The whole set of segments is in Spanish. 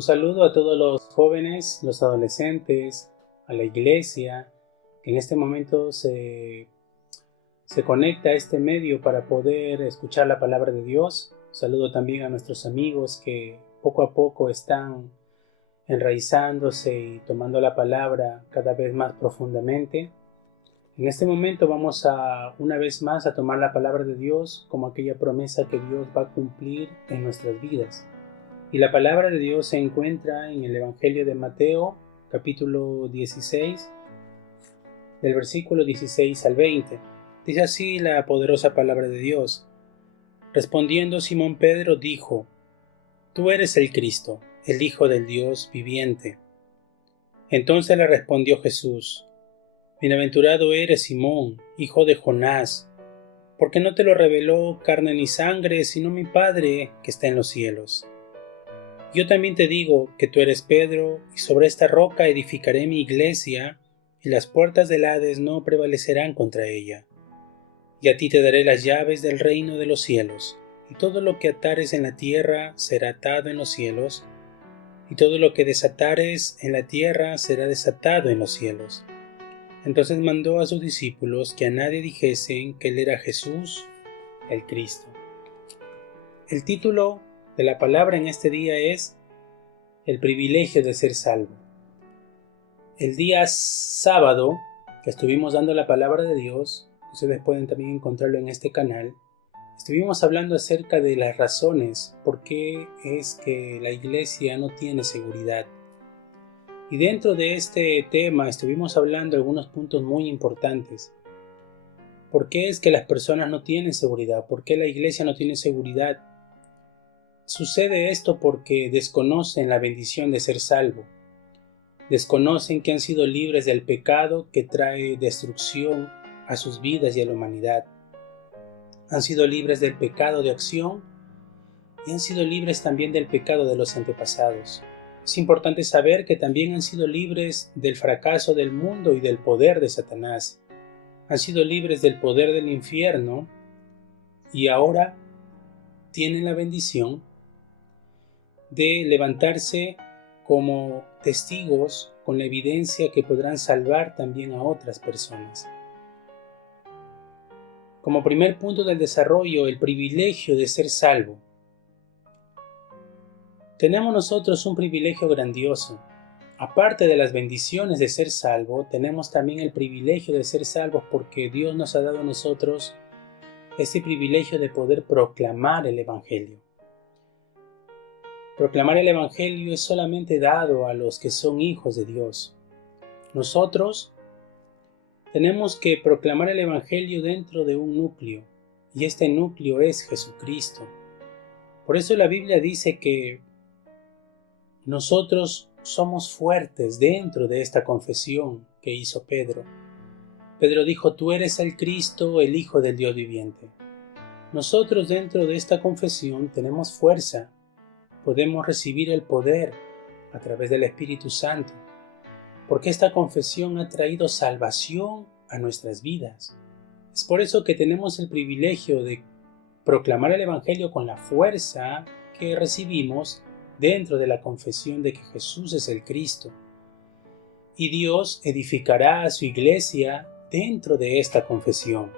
Un saludo a todos los jóvenes, los adolescentes, a la iglesia, que en este momento se conecta a este medio para poder escuchar la palabra de Dios. Saludo también a nuestros amigos que poco a poco están enraizándose y tomando la palabra cada vez más profundamente. En este momento vamos una vez más a tomar la palabra de Dios como aquella promesa que Dios va a cumplir en nuestras vidas. Y la palabra de Dios se encuentra en el Evangelio de Mateo, capítulo 16, del versículo 16 al 20. Dice así la poderosa palabra de Dios. Respondiendo Simón Pedro dijo: Tú eres el Cristo, el Hijo del Dios viviente. Entonces le respondió Jesús: Bienaventurado eres, Simón, hijo de Jonás, porque no te lo reveló carne ni sangre, sino mi Padre que está en los cielos. Yo también te digo que tú eres Pedro, y sobre esta roca edificaré mi iglesia, y las puertas del Hades no prevalecerán contra ella. Y a ti te daré las llaves del reino de los cielos, y todo lo que atares en la tierra será atado en los cielos, y todo lo que desatares en la tierra será desatado en los cielos. Entonces mandó a sus discípulos que a nadie dijesen que él era Jesús, el Cristo. El título de la palabra en este día es el privilegio de ser salvo. El día sábado que estuvimos dando la palabra de Dios, ustedes pueden también encontrarlo en este canal, estuvimos hablando acerca de las razones por qué es que la iglesia no tiene seguridad. Y dentro de este tema estuvimos hablando de algunos puntos muy importantes. ¿Por qué es que las personas no tienen seguridad? ¿Por qué la iglesia no tiene seguridad? Sucede esto porque desconocen la bendición de ser salvo. Desconocen que han sido libres del pecado que trae destrucción a sus vidas y a la humanidad. Han sido libres del pecado de acción y han sido libres también del pecado de los antepasados. Es importante saber que también han sido libres del fracaso del mundo y del poder de Satanás. Han sido libres del poder del infierno y ahora tienen la bendición de levantarse como testigos con la evidencia que podrán salvar también a otras personas. Como primer punto del desarrollo, el privilegio de ser salvo. Tenemos nosotros un privilegio grandioso. Aparte de las bendiciones de ser salvo, tenemos también el privilegio de ser salvos porque Dios nos ha dado a nosotros este privilegio de poder proclamar el Evangelio. Proclamar el Evangelio es solamente dado a los que son hijos de Dios. Nosotros tenemos que proclamar el Evangelio dentro de un núcleo, y este núcleo es Jesucristo. Por eso la Biblia dice que nosotros somos fuertes dentro de esta confesión que hizo Pedro. Pedro dijo: Tú eres el Cristo, el Hijo del Dios viviente. Nosotros dentro de esta confesión tenemos fuerza. Podemos recibir el poder a través del Espíritu Santo, porque esta confesión ha traído salvación a nuestras vidas. Es por eso que tenemos el privilegio de proclamar el Evangelio con la fuerza que recibimos dentro de la confesión de que Jesús es el Cristo. Y Dios edificará a su iglesia dentro de esta confesión.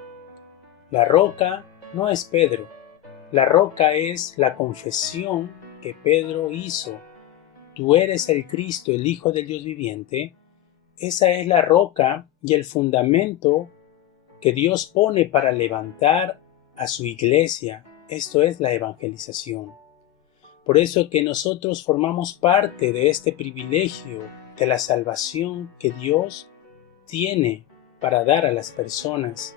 La roca no es Pedro, la roca es la confesión que Pedro hizo. Tú eres el Cristo, el Hijo del Dios viviente. Esa es la roca y el fundamento que Dios pone para levantar a su iglesia. Esto es la evangelización. Por eso que nosotros formamos parte de este privilegio de la salvación que Dios tiene para dar a las personas.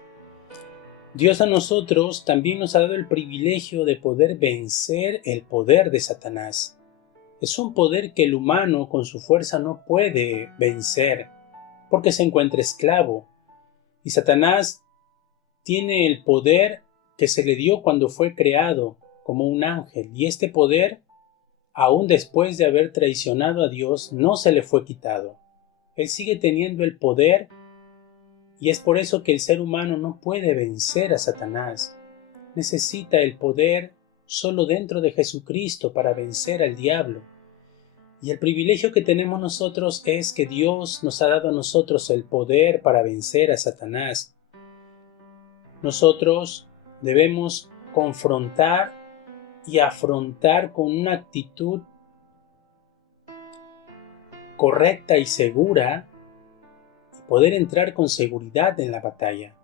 Dios a nosotros también nos ha dado el privilegio de poder vencer el poder de Satanás. Es un poder que el humano con su fuerza no puede vencer, porque se encuentra esclavo. Y Satanás tiene el poder que se le dio cuando fue creado como un ángel, y este poder, aún después de haber traicionado a Dios, no se le fue quitado. Él sigue teniendo el poder. Y es por eso que el ser humano no puede vencer a Satanás. Necesita el poder solo dentro de Jesucristo para vencer al diablo. Y el privilegio que tenemos nosotros es que Dios nos ha dado a nosotros el poder para vencer a Satanás. Nosotros debemos confrontar y afrontar con una actitud correcta y segura y poder entrar con seguridad en la batalla.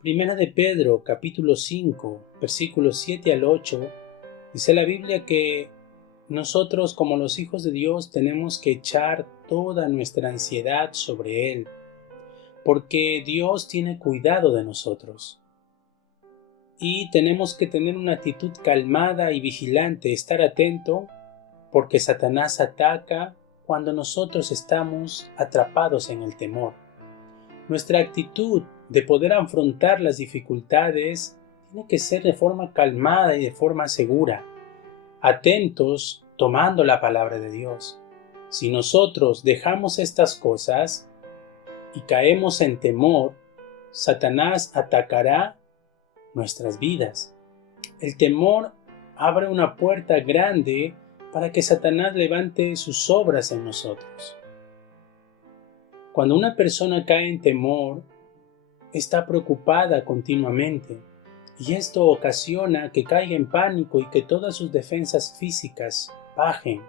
Primera de Pedro, capítulo 5, versículos 7 al 8, dice la Biblia que nosotros como los hijos de Dios tenemos que echar toda nuestra ansiedad sobre Él, porque Dios tiene cuidado de nosotros. Y tenemos que tener una actitud calmada y vigilante, estar atento, porque Satanás ataca cuando nosotros estamos atrapados en el temor. Nuestra actitud de poder afrontar las dificultades tiene que ser de forma calmada y de forma segura, atentos, tomando la palabra de Dios. Si nosotros dejamos estas cosas y caemos en temor, Satanás atacará nuestras vidas. El temor abre una puerta grande para que Satanás levante sus obras en nosotros. Cuando una persona cae en temor, está preocupada continuamente, y esto ocasiona que caiga en pánico y que todas sus defensas físicas bajen,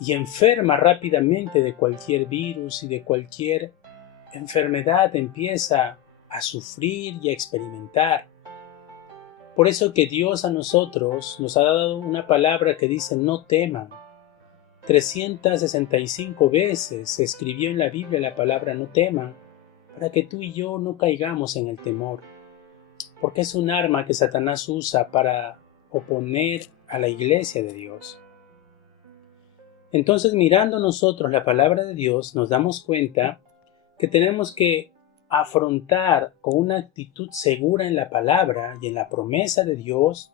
y enferma rápidamente de cualquier virus y de cualquier enfermedad empieza a sufrir y a experimentar. Por eso que Dios a nosotros nos ha dado una palabra que dice no teman. 365 veces se escribió en la Biblia la palabra no teman, para que tú y yo no caigamos en el temor, porque es un arma que Satanás usa para oponer a la iglesia de Dios. Entonces, mirando nosotros la palabra de Dios, nos damos cuenta que tenemos que afrontar con una actitud segura en la palabra y en la promesa de Dios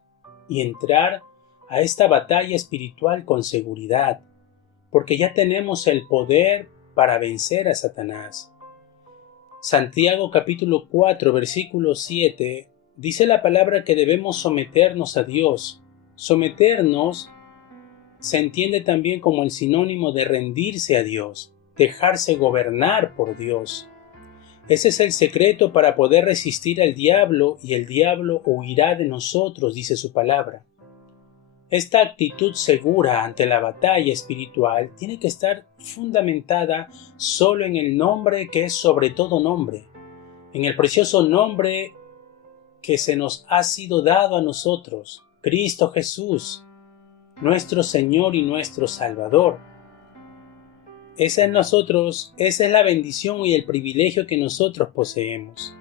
y entrar a esta batalla espiritual con seguridad, porque ya tenemos el poder para vencer a Satanás. Santiago capítulo 4 versículo 7 dice la palabra que debemos someternos a Dios. Someternos se entiende también como el sinónimo de rendirse a Dios, dejarse gobernar por Dios. Ese es el secreto para poder resistir al diablo y el diablo huirá de nosotros, dice su palabra. Esta actitud segura ante la batalla espiritual tiene que estar fundamentada solo en el nombre que es sobre todo nombre, en el precioso nombre que se nos ha sido dado a nosotros, Cristo Jesús, nuestro Señor y nuestro Salvador. Esa es la bendición y el privilegio que nosotros poseemos.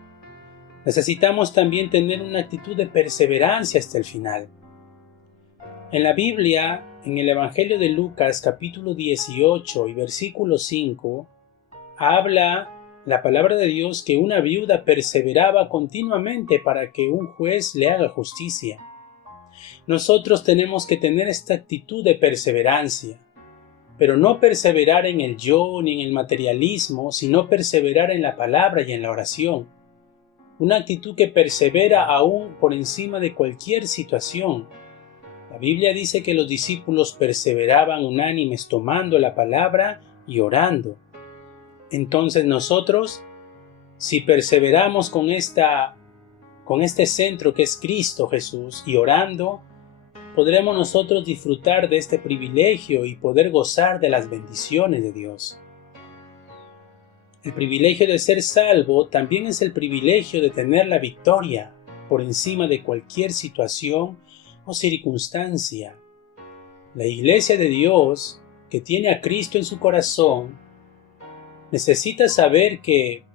Necesitamos también tener una actitud de perseverancia hasta el final. En la Biblia, en el Evangelio de Lucas, capítulo 18 y versículo 5, habla la palabra de Dios que una viuda perseveraba continuamente para que un juez le haga justicia. Nosotros tenemos que tener esta actitud de perseverancia, pero no perseverar en el yo ni en el materialismo, sino perseverar en la palabra y en la oración. Una actitud que persevera aún por encima de cualquier situación. La Biblia dice que los discípulos perseveraban unánimes tomando la palabra y orando. Entonces nosotros, si perseveramos con este centro que es Cristo Jesús y orando, podremos nosotros disfrutar de este privilegio y poder gozar de las bendiciones de Dios. El privilegio de ser salvo también es el privilegio de tener la victoria por encima de cualquier situación o circunstancia. La iglesia de Dios, que tiene a Cristo en su corazón, necesita saber que,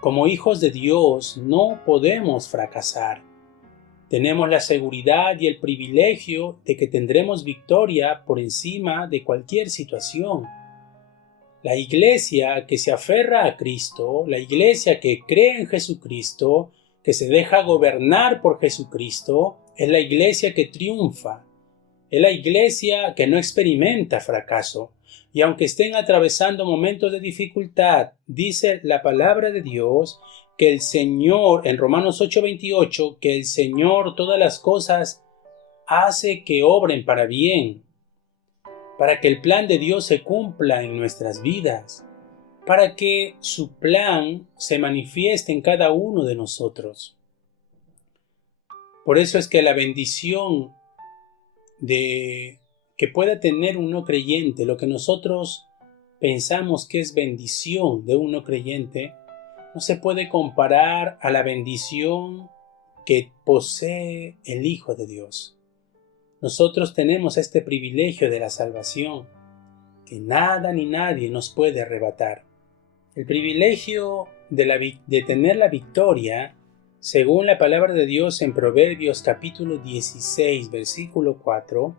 como hijos de Dios, no podemos fracasar. Tenemos la seguridad y el privilegio de que tendremos victoria por encima de cualquier situación. La iglesia que se aferra a Cristo, la iglesia que cree en Jesucristo, que se deja gobernar por Jesucristo, es la iglesia que triunfa, es la iglesia que no experimenta fracaso. Y aunque estén atravesando momentos de dificultad, dice la palabra de Dios que el Señor, en Romanos 8:28, que el Señor todas las cosas hace que obren para bien para que el plan de Dios se cumpla en nuestras vidas, para que su plan se manifieste en cada uno de nosotros. Por eso es que la bendición que pueda tener un no creyente, lo que nosotros pensamos que es bendición de un no creyente, no se puede comparar a la bendición que posee el Hijo de Dios. Nosotros tenemos este privilegio de la salvación, que nada ni nadie nos puede arrebatar. El privilegio de tener la victoria, según la palabra de Dios en Proverbios capítulo 16, versículo 4,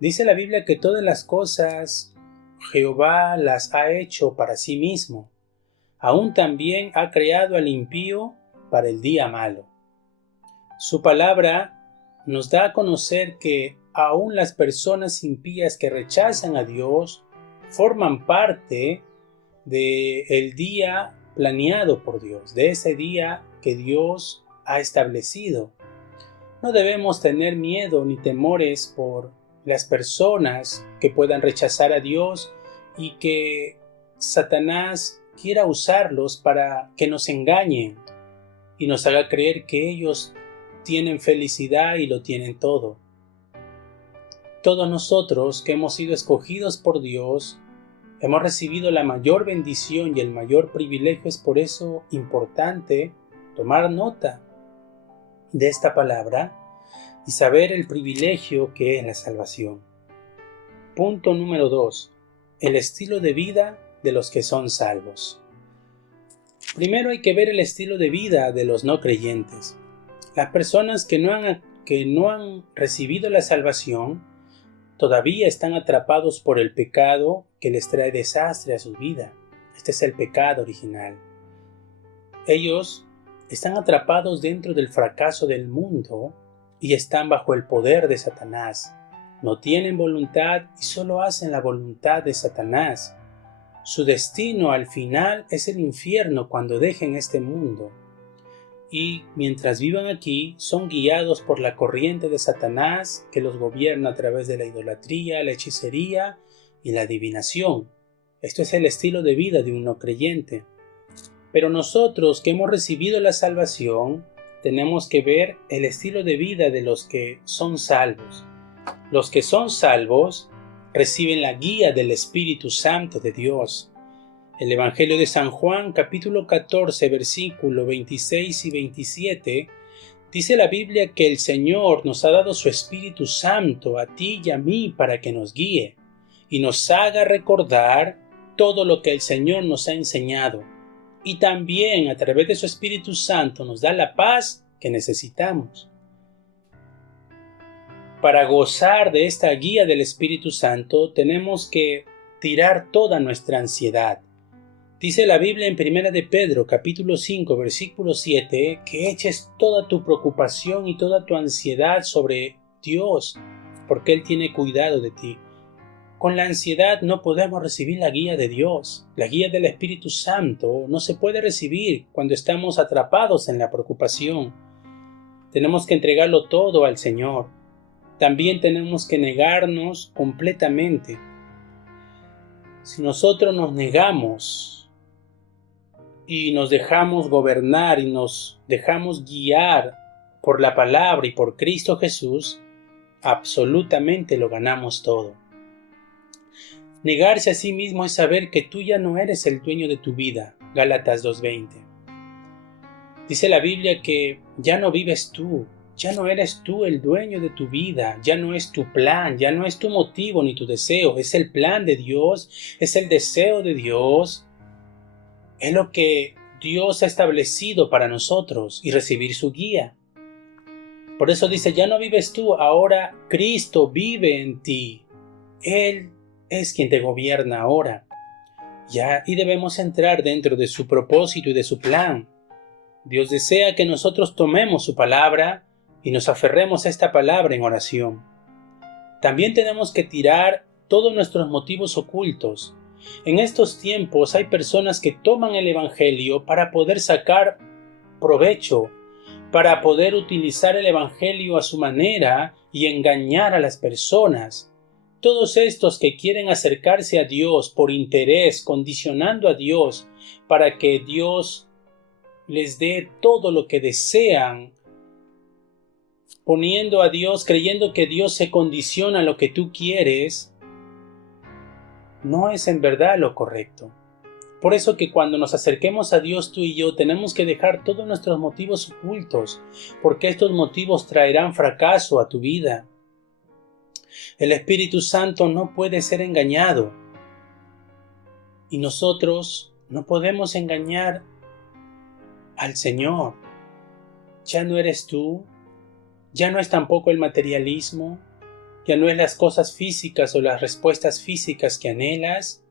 dice la Biblia que todas las cosas Jehová las ha hecho para sí mismo. Aún también ha creado al impío para el día malo. Su palabra nos da a conocer que aún las personas impías que rechazan a Dios forman parte del día planeado por Dios, de ese día que Dios ha establecido. No debemos tener miedo ni temores por las personas que puedan rechazar a Dios y que Satanás quiera usarlos para que nos engañen y nos haga creer que ellos tienen felicidad y lo tienen todo. Todos nosotros que hemos sido escogidos por Dios, hemos recibido la mayor bendición y el mayor privilegio. Es por eso importante tomar nota de esta palabra y saber el privilegio que es la salvación. Punto número 2. El estilo de vida de los que son salvos. Primero hay que ver el estilo de vida de los no creyentes. Las personas que no han recibido la salvación todavía están atrapados por el pecado que les trae desastre a su vida. Este es el pecado original. Ellos están atrapados dentro del fracaso del mundo y están bajo el poder de Satanás. No tienen voluntad y solo hacen la voluntad de Satanás. Su destino al final es el infierno cuando dejen este mundo. Y mientras vivan aquí, son guiados por la corriente de Satanás que los gobierna a través de la idolatría, la hechicería y la adivinación. Esto es el estilo de vida de un no creyente. Pero nosotros que hemos recibido la salvación, tenemos que ver el estilo de vida de los que son salvos. Los que son salvos reciben la guía del Espíritu Santo de Dios. El Evangelio de San Juan, capítulo 14, versículo 26 y 27, dice la Biblia que el Señor nos ha dado su Espíritu Santo a ti y a mí para que nos guíe y nos haga recordar todo lo que el Señor nos ha enseñado. Y también a través de su Espíritu Santo nos da la paz que necesitamos. Para gozar de esta guía del Espíritu Santo tenemos que tirar toda nuestra ansiedad. Dice la Biblia en 1 de Pedro, capítulo 5, versículo 7, que eches toda tu preocupación y toda tu ansiedad sobre Dios, porque Él tiene cuidado de ti. Con la ansiedad no podemos recibir la guía de Dios. La guía del Espíritu Santo no se puede recibir cuando estamos atrapados en la preocupación. Tenemos que entregarlo todo al Señor. También tenemos que negarnos completamente. Si nosotros nos negamos y nos dejamos gobernar y nos dejamos guiar por la palabra y por Cristo Jesús, absolutamente lo ganamos todo. Negarse a sí mismo es saber que tú ya no eres el dueño de tu vida. Gálatas 2:20. Dice la Biblia que ya no vives tú, ya no eres tú el dueño de tu vida, ya no es tu plan, ya no es tu motivo ni tu deseo, es el plan de Dios, es el deseo de Dios. Es lo que Dios ha establecido para nosotros y recibir su guía. Por eso dice, ya no vives tú, ahora Cristo vive en ti. Él es quien te gobierna ahora. Y debemos entrar dentro de su propósito y de su plan. Dios desea que nosotros tomemos su palabra y nos aferremos a esta palabra en oración. También tenemos que tirar todos nuestros motivos ocultos. En estos tiempos hay personas que toman el Evangelio para poder sacar provecho, para poder utilizar el Evangelio a su manera y engañar a las personas. Todos estos que quieren acercarse a Dios por interés, condicionando a Dios para que Dios les dé todo lo que desean, poniendo a Dios, creyendo que Dios se condiciona a lo que tú quieres, no es en verdad lo correcto. Por eso que cuando nos acerquemos a Dios tú y yo tenemos que dejar todos nuestros motivos ocultos, porque estos motivos traerán fracaso a tu vida. El Espíritu Santo no puede ser engañado y nosotros no podemos engañar al Señor. Ya no eres tú, ya no es tampoco el materialismo, ya no es las cosas físicas o las respuestas físicas que anhelas,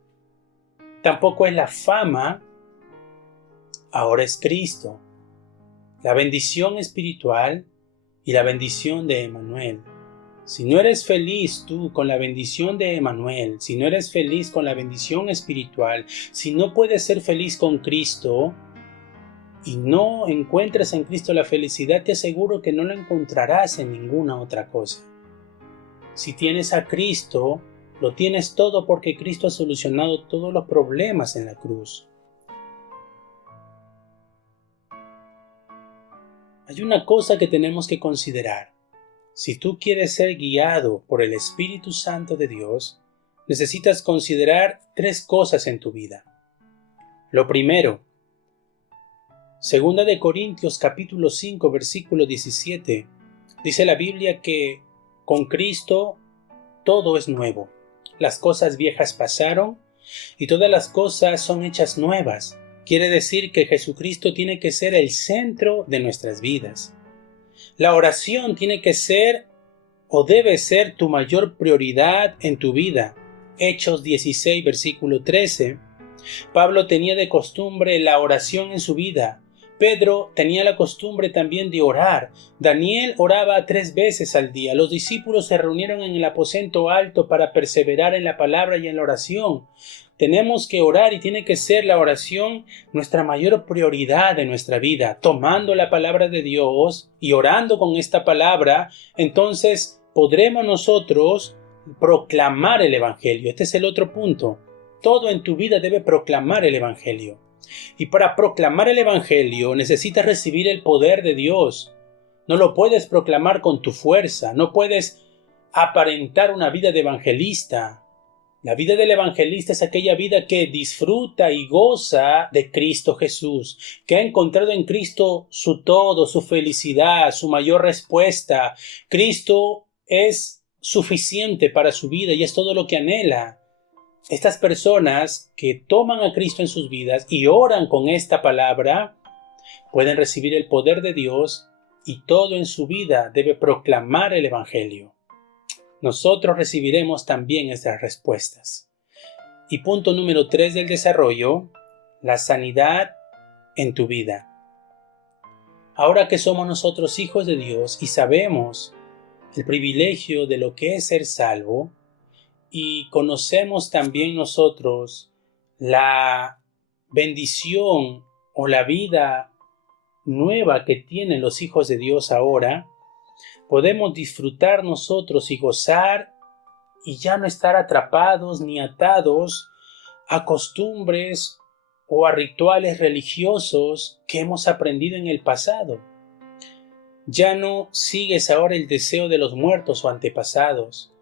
tampoco es la fama, ahora es Cristo, la bendición espiritual y la bendición de Emmanuel. Si no eres feliz tú con la bendición de Emmanuel, si no eres feliz con la bendición espiritual, si no puedes ser feliz con Cristo y no encuentras en Cristo la felicidad, te aseguro que no la encontrarás en ninguna otra cosa. Si tienes a Cristo, lo tienes todo porque Cristo ha solucionado todos los problemas en la cruz. Hay una cosa que tenemos que considerar. Si tú quieres ser guiado por el Espíritu Santo de Dios, necesitas considerar 3 cosas en tu vida. Lo primero, 2 de Corintios capítulo 5 versículo 17, dice la Biblia que con Cristo todo es nuevo. Las cosas viejas pasaron y todas las cosas son hechas nuevas. Quiere decir que Jesucristo tiene que ser el centro de nuestras vidas. La oración tiene que ser o debe ser tu mayor prioridad en tu vida. Hechos 16, versículo 13. Pablo tenía de costumbre la oración en su vida. Pedro tenía la costumbre también de orar. Daniel oraba 3 veces al día. Los discípulos se reunieron en el aposento alto para perseverar en la palabra y en la oración. Tenemos que orar y tiene que ser la oración nuestra mayor prioridad de nuestra vida. Tomando la palabra de Dios y orando con esta palabra, entonces podremos nosotros proclamar el Evangelio. Este es el otro punto. Todo en tu vida debe proclamar el Evangelio. Y para proclamar el Evangelio necesitas recibir el poder de Dios. No lo puedes proclamar con tu fuerza, no puedes aparentar una vida de evangelista. La vida del evangelista es aquella vida que disfruta y goza de Cristo Jesús, que ha encontrado en Cristo su todo, su felicidad, su mayor respuesta. Cristo es suficiente para su vida y es todo lo que anhela. Estas personas que toman a Cristo en sus vidas y oran con esta palabra, pueden recibir el poder de Dios y todo en su vida debe proclamar el Evangelio. Nosotros recibiremos también estas respuestas. Y punto número 3 del desarrollo, la sanidad en tu vida. Ahora que somos nosotros hijos de Dios y sabemos el privilegio de lo que es ser salvo, y conocemos también nosotros la bendición o la vida nueva que tienen los hijos de Dios ahora, podemos disfrutar nosotros y gozar y ya no estar atrapados ni atados a costumbres o a rituales religiosos que hemos aprendido en el pasado. Ya no sigues ahora el deseo de los muertos o antepasados.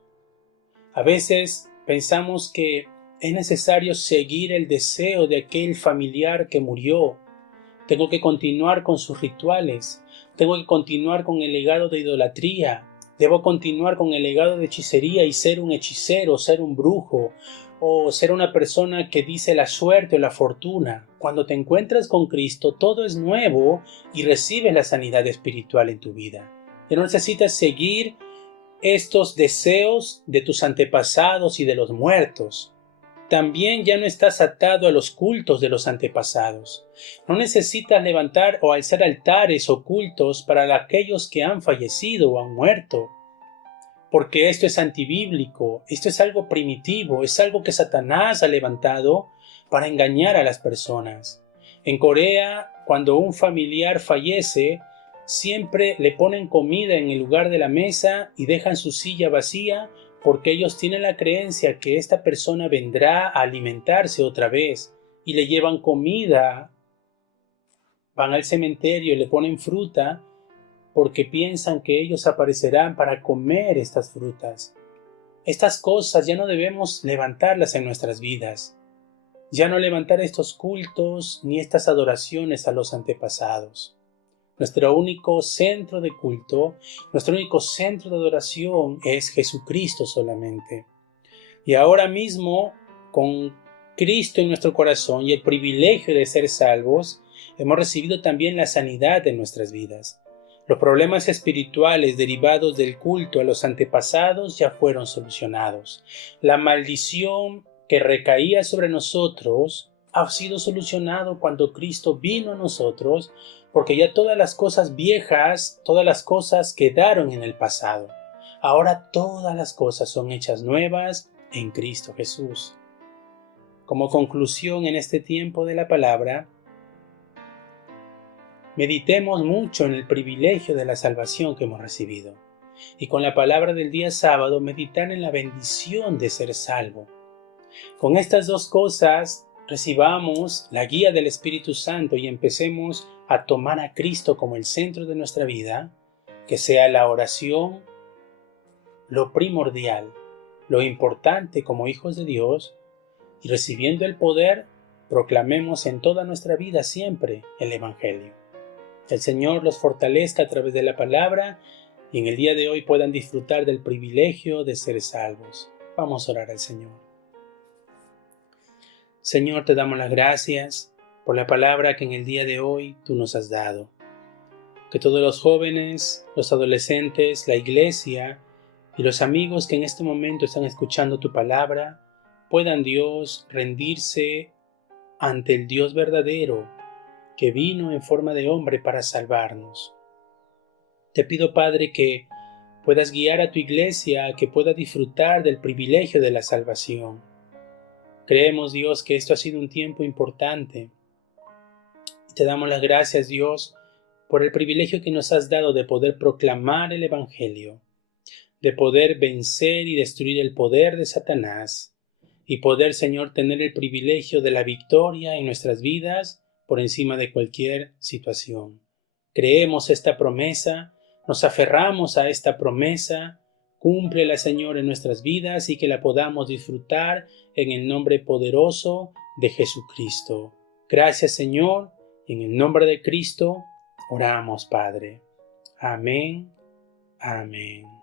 A veces pensamos que es necesario seguir el deseo de aquel familiar que murió. Tengo que continuar con sus rituales. Tengo que continuar con el legado de idolatría. Debo continuar con el legado de hechicería y ser un hechicero, ser un brujo, o ser una persona que dice la suerte o la fortuna. Cuando te encuentras con Cristo, todo es nuevo y recibes la sanidad espiritual en tu vida. Ya no necesitas seguir estos deseos de tus antepasados y de los muertos. También ya no estás atado a los cultos de los antepasados. No necesitas levantar o alzar altares o cultos para aquellos que han fallecido o han muerto. Porque esto es antibíblico, esto es algo primitivo, es algo que Satanás ha levantado para engañar a las personas. En Corea, cuando un familiar fallece, siempre le ponen comida en el lugar de la mesa y dejan su silla vacía porque ellos tienen la creencia que esta persona vendrá a alimentarse otra vez y le llevan comida, van al cementerio y le ponen fruta porque piensan que ellos aparecerán para comer estas frutas. Estas cosas ya no debemos levantarlas en nuestras vidas, ya no levantar estos cultos ni estas adoraciones a los antepasados. Nuestro único centro de culto, nuestro único centro de adoración es Jesucristo solamente. Y ahora mismo, con Cristo en nuestro corazón y el privilegio de ser salvos, hemos recibido también la sanidad de nuestras vidas. Los problemas espirituales derivados del culto a los antepasados ya fueron solucionados. La maldición que recaía sobre nosotros ha sido solucionado cuando Cristo vino a nosotros, porque ya todas las cosas viejas, todas las cosas quedaron en el pasado. Ahora todas las cosas son hechas nuevas en Cristo Jesús. Como conclusión en este tiempo de la palabra, meditemos mucho en el privilegio de la salvación que hemos recibido. Y con la palabra del día sábado, meditar en la bendición de ser salvo. Con estas dos cosas, recibamos la guía del Espíritu Santo y empecemos a tomar a Cristo como el centro de nuestra vida, que sea la oración lo primordial, lo importante como hijos de Dios, y recibiendo el poder, proclamemos en toda nuestra vida siempre el Evangelio. El Señor los fortalezca a través de la palabra y en el día de hoy puedan disfrutar del privilegio de ser salvos. Vamos a orar al Señor. Señor, te damos las gracias por la palabra que en el día de hoy tú nos has dado. Que todos los jóvenes, los adolescentes, la iglesia y los amigos que en este momento están escuchando tu palabra puedan, Dios, rendirse ante el Dios verdadero que vino en forma de hombre para salvarnos. Te pido, Padre, que puedas guiar a tu iglesia, que pueda disfrutar del privilegio de la salvación. Creemos, Dios, que esto ha sido un tiempo importante. Y te damos las gracias, Dios, por el privilegio que nos has dado de poder proclamar el Evangelio, de poder vencer y destruir el poder de Satanás, y poder, Señor, tener el privilegio de la victoria en nuestras vidas por encima de cualquier situación. Creemos esta promesa, nos aferramos a esta promesa. Cúmplela, Señor, en nuestras vidas y que la podamos disfrutar en el nombre poderoso de Jesucristo. Gracias, Señor, y en el nombre de Cristo oramos, Padre. Amén. Amén.